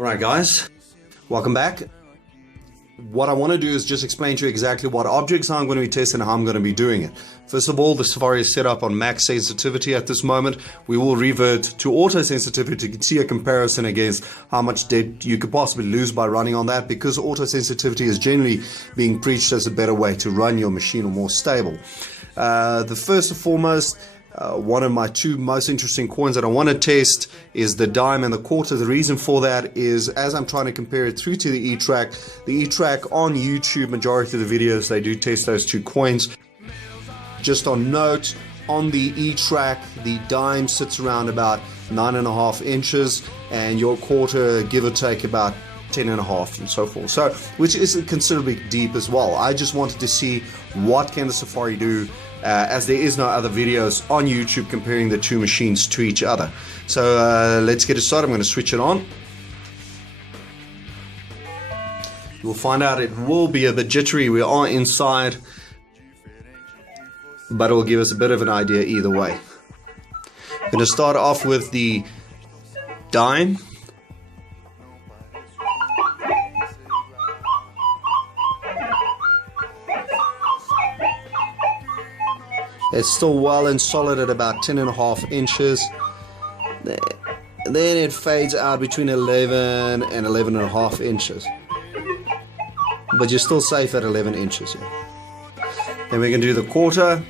Alright guys, welcome back. What I want to do is just explain to you exactly what objects I'm going to be testing and how I'm going to be doing it. First of all, the Safari is set up on max sensitivity at this moment. We will revert to auto sensitivity to see a comparison against how much depth you could possibly lose by running on that, because auto sensitivity is generally being preached as a better way to run your machine or more stable. The first and foremost, one of my two most interesting coins that I want to test is the dime and the quarter. The reason for that is, as I'm trying to compare it through to the E-Track on YouTube, majority of the videos they do test those two coins. Just on note, on the E-Track, the dime sits around about 9.5 inches and your quarter, give or take, about 10.5 and so forth, so which is considerably deep as well. I just wanted to see what can the Safari do, as there is no other videos on YouTube comparing the two machines to each other. So let's get it started. I'm going to switch it on. You'll find out it will be a bit jittery. We are inside, but it will give us a bit of an idea either way. I'm going to start off with the dime. It's still well and solid at about 10.5 inches. Then it fades out between 11 and 11.5 inches. But you're still safe at 11 inches here. Then we can do the quarter.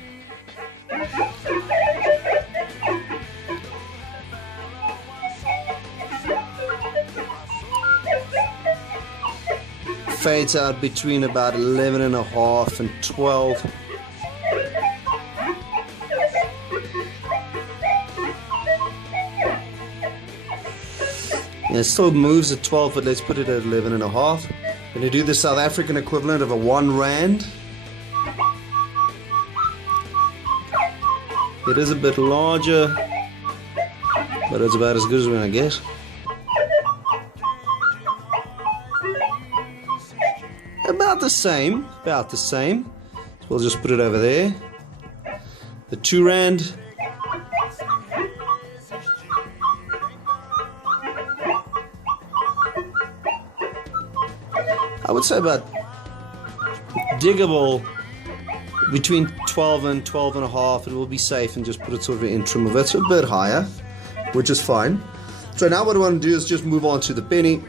Fades out between about 11.5 and 12. And it still moves at 12, but let's put it at 11.5. Going to do the South African equivalent of a 1 rand. It is a bit larger, but it's about as good as we're going to get. About the same. So we'll just put it over there. The 2 rand. I would say about diggable between 12 and 12.5. It will be safe, and just put it sort of in trim of it, so a bit higher, which is fine. So now what I want to do is just move on to the penny.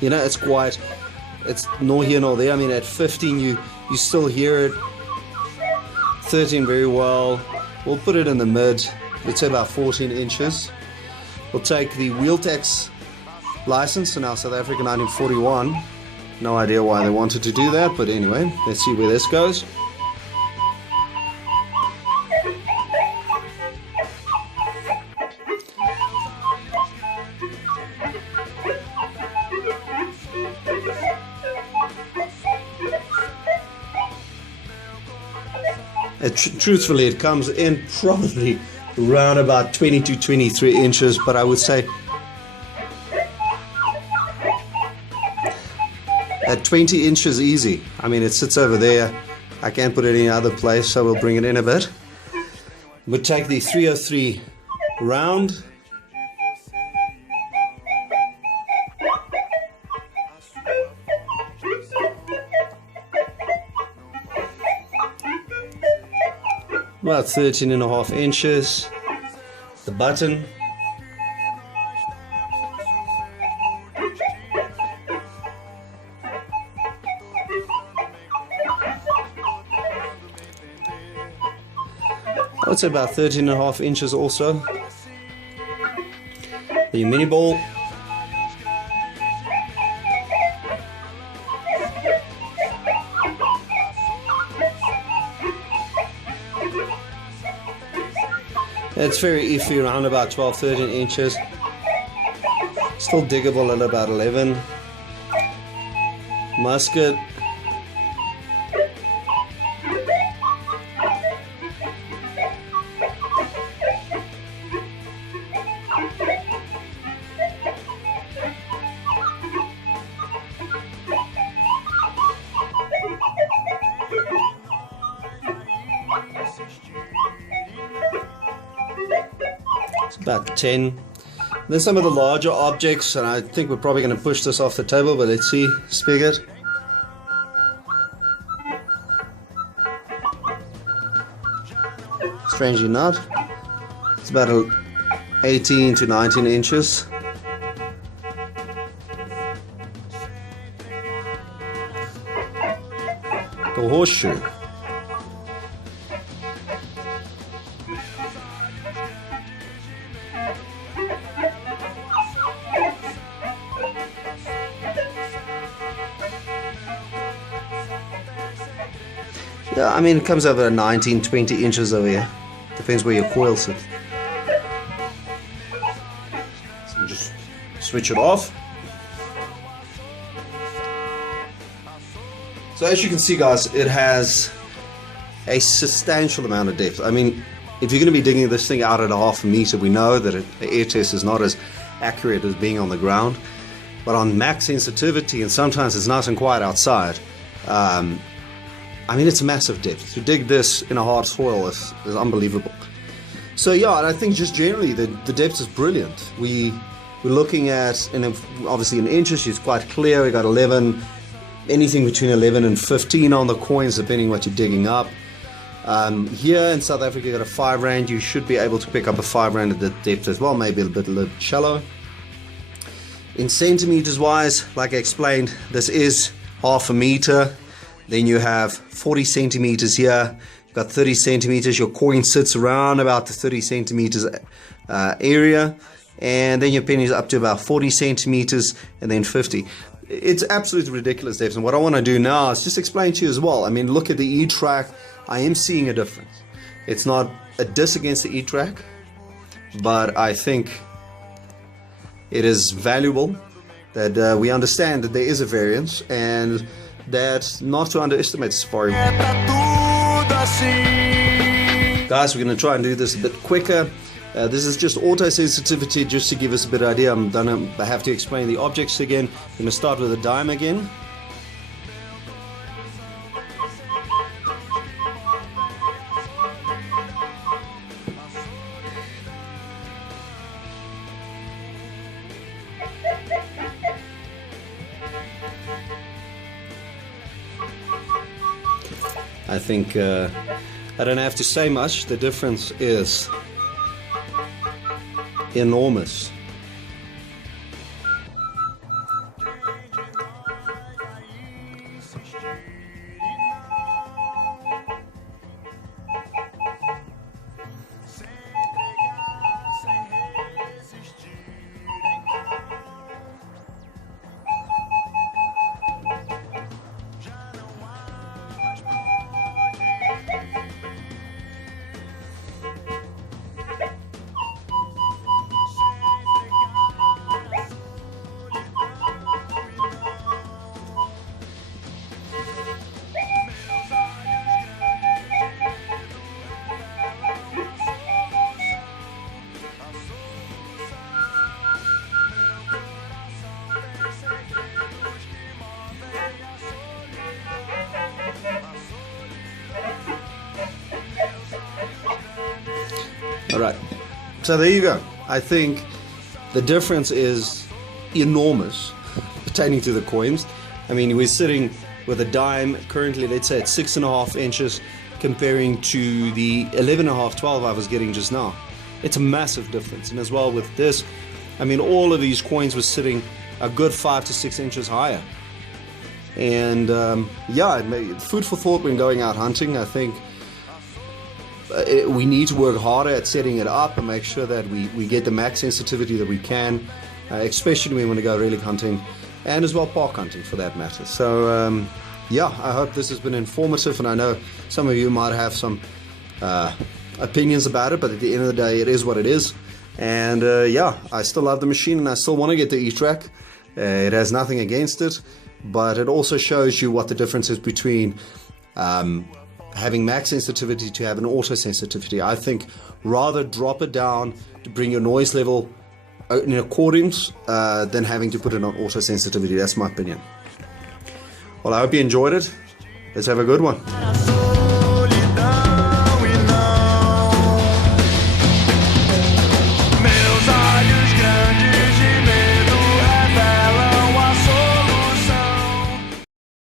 You know, it's quiet. It's nor here nor there. I mean, at 15 you still hear it. 13 very well. We'll put it in the mid. Let's say about 14 inches. We'll take the Wheeltex license in our South Africa 1941. No idea why they wanted to do that, but anyway, let's see where this goes. Truthfully, it comes in probably around about 20 to 23 inches, but I would say at 20 inches easy. I mean, it sits over there. I can't put it any other place, so we'll bring it in a bit. We'll take the 303 round. About 13.5 inches. The button. I would say about 13.5 inches also. The mini ball. It's very iffy, around about 12-13 inches. Still diggable at about 11. Musket. about 10. Then some of the larger objects, and I think we're probably going to push this off the table, but let's see. Spigot. Strangely not. It's about 18 to 19 inches. The horseshoe. Yeah, I mean, it comes over 19, 20 inches over here. Depends where your coil sits. So just switch it off. So as you can see, guys, it has a substantial amount of depth. I mean, if you're going to be digging this thing out at 1/2 meter, we know that the air test is not as accurate as being on the ground. But on max sensitivity, and sometimes it's nice and quiet outside, I mean, it's a massive depth. To dig this in a hard soil is unbelievable. So yeah, and I think just generally the depth is brilliant. We're looking at, and obviously in inches, it's quite clear. We got 11, anything between 11 and 15 on the coins, depending what you're digging up. Here in South Africa, you got a 5 rand. You should be able to pick up a 5 rand at the depth as well, maybe a little shallow. In centimeters wise, like I explained, this is 1/2 meter. Then you have 40 centimeters here. You've got 30 centimeters. Your coin sits around about the 30 centimeters area. And then your penny is up to about 40 centimeters and then 50. It's absolutely ridiculous depth. And what I want to do now is just explain to you as well. I mean, look at the E-track. I am seeing a difference. It's not a diss against the E-track, but I think it is valuable that we understand that there is a variance, and that not to underestimate Safari. Guys, we're going to try and do this a bit quicker. This is just auto sensitivity, just to give us a bit of idea. I have to explain the objects again. I'm going to start with a dime again. I think I don't have to say much. The difference is enormous. Alright, so there you go. I think the difference is enormous pertaining to the coins. I mean, we're sitting with a dime currently, let's say, at 6.5 inches, comparing to the 11.5, 12 I was getting just now. It's a massive difference. And as well with this, I mean, all of these coins were sitting a good 5 to 6 inches higher. And yeah, food for thought when going out hunting. I think we need to work harder at setting it up and make sure that we get the max sensitivity that we can, especially when we want to go relic hunting and as well park hunting for that matter. So yeah, I hope this has been informative, and I know some of you might have some opinions about it, but at the end of the day, it is what it is. And yeah, I still love the machine and I still want to get the E-track. It has nothing against it, but it also shows you what the difference is between having max sensitivity to have an auto sensitivity. I think rather drop it down to bring your noise level in accordance than having to put it on auto sensitivity. That's my opinion. Well, I hope you enjoyed it. Let's have a good one.